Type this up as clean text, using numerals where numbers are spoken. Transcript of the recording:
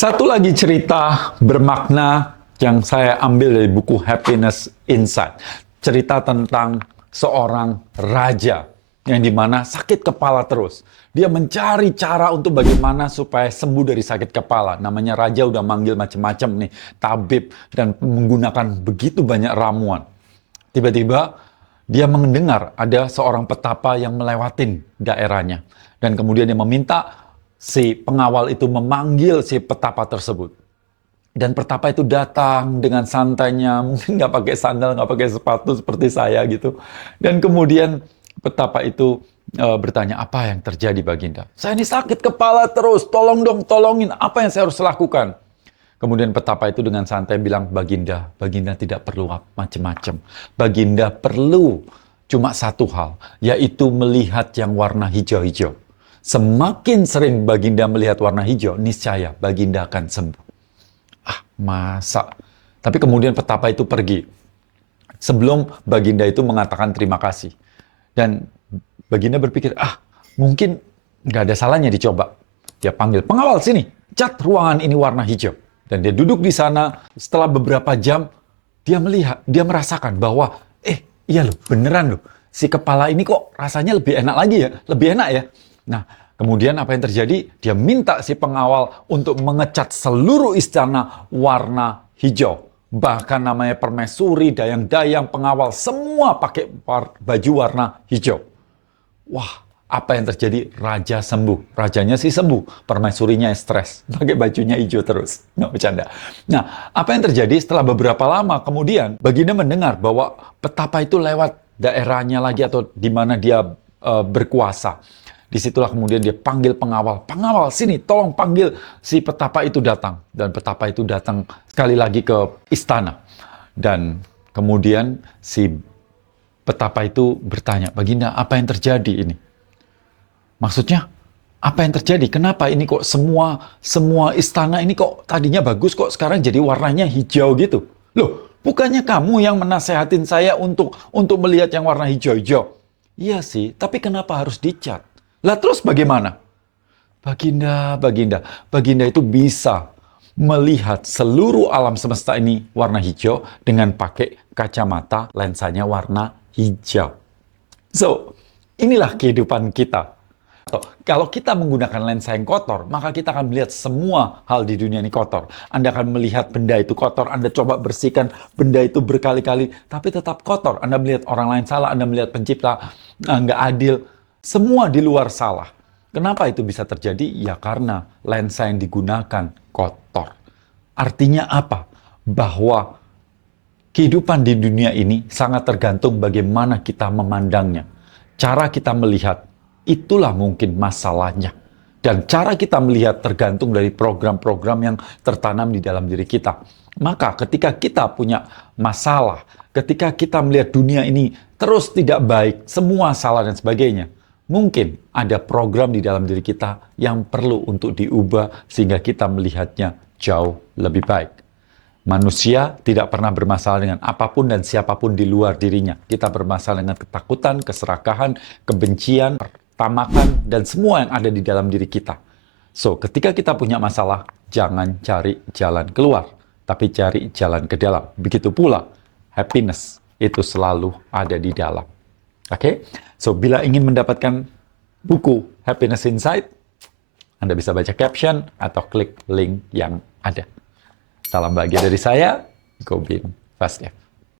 Satu lagi cerita bermakna yang saya ambil dari buku Happiness Inside. Cerita tentang seorang raja yang dimana sakit kepala terus. Dia mencari cara untuk bagaimana supaya sembuh dari sakit kepala. Namanya raja udah manggil macam-macam nih, tabib, dan menggunakan begitu banyak ramuan. Tiba-tiba dia mendengar ada seorang petapa yang melewatin daerahnya. Dan kemudian dia meminta si pengawal itu memanggil si petapa tersebut. Dan petapa itu datang dengan santainya, mungkin nggak pakai sandal, nggak pakai sepatu seperti saya gitu. Dan kemudian petapa itu bertanya, apa yang terjadi Baginda? Saya ini sakit kepala terus, tolong dong, tolongin, apa yang saya harus lakukan? Kemudian petapa itu dengan santai bilang, Baginda, Baginda tidak perlu macam-macam. Baginda perlu cuma satu hal, yaitu melihat yang warna hijau-hijau. Semakin sering Baginda melihat warna hijau, niscaya Baginda akan sembuh. Ah, masa? Tapi kemudian petapa itu pergi. Sebelum Baginda itu mengatakan terima kasih. Dan Baginda berpikir, mungkin nggak ada salahnya dicoba. Dia panggil, pengawal sini, cat ruangan ini warna hijau. Dan dia duduk di sana, setelah beberapa jam, dia merasakan bahwa, iya loh, beneran loh. Si kepala ini kok rasanya lebih enak lagi ya, lebih enak ya. Nah, kemudian apa yang terjadi? Dia minta si pengawal untuk mengecat seluruh istana warna hijau. Bahkan namanya permaisuri, dayang-dayang, pengawal, semua pakai baju warna hijau. Wah, apa yang terjadi? Raja sembuh. Rajanya sih sembuh, permaisurinya stres. Pakai bajunya hijau terus. Nggak bercanda. Nah, apa yang terjadi setelah beberapa lama kemudian, Baginda mendengar bahwa petapa itu lewat daerahnya lagi atau di mana dia berkuasa. Disitulah kemudian dia panggil pengawal. Pengawal, sini, tolong panggil si petapa itu datang. Dan petapa itu datang sekali lagi ke istana. Dan kemudian si petapa itu bertanya, Baginda, apa yang terjadi ini? Maksudnya, apa yang terjadi? Kenapa ini kok semua istana ini kok tadinya bagus, kok sekarang jadi warnanya hijau gitu? Loh, bukannya kamu yang menasehatin saya untuk melihat yang warna hijau-hijau? Iya sih, tapi kenapa harus dicat? Lah terus bagaimana? Baginda itu bisa melihat seluruh alam semesta ini warna hijau dengan pakai kacamata lensanya warna hijau. So, inilah kehidupan kita. Kalau kita menggunakan lensa yang kotor, maka kita akan melihat semua hal di dunia ini kotor. Anda akan melihat benda itu kotor, Anda coba bersihkan benda itu berkali-kali, tapi tetap kotor. Anda melihat orang lain salah, Anda melihat pencipta nggak adil, semua di luar salah. Kenapa itu bisa terjadi? Ya karena lensa yang digunakan kotor. Artinya apa? Bahwa kehidupan di dunia ini sangat tergantung bagaimana kita memandangnya. Cara kita melihat, itulah mungkin masalahnya. Dan cara kita melihat tergantung dari program-program yang tertanam di dalam diri kita. Maka ketika kita punya masalah, ketika kita melihat dunia ini terus tidak baik, semua salah dan sebagainya, mungkin ada program di dalam diri kita yang perlu untuk diubah sehingga kita melihatnya jauh lebih baik. Manusia tidak pernah bermasalah dengan apapun dan siapapun di luar dirinya. Kita bermasalah dengan ketakutan, keserakahan, kebencian, tamakan, dan semua yang ada di dalam diri kita. So, ketika kita punya masalah, jangan cari jalan keluar, tapi cari jalan ke dalam. Begitu pula, happiness itu selalu ada di dalam. Oke? So, bila ingin mendapatkan buku Happiness Inside, Anda bisa baca caption atau klik link yang ada. Salam bahagia dari saya, Gobin Vasdev.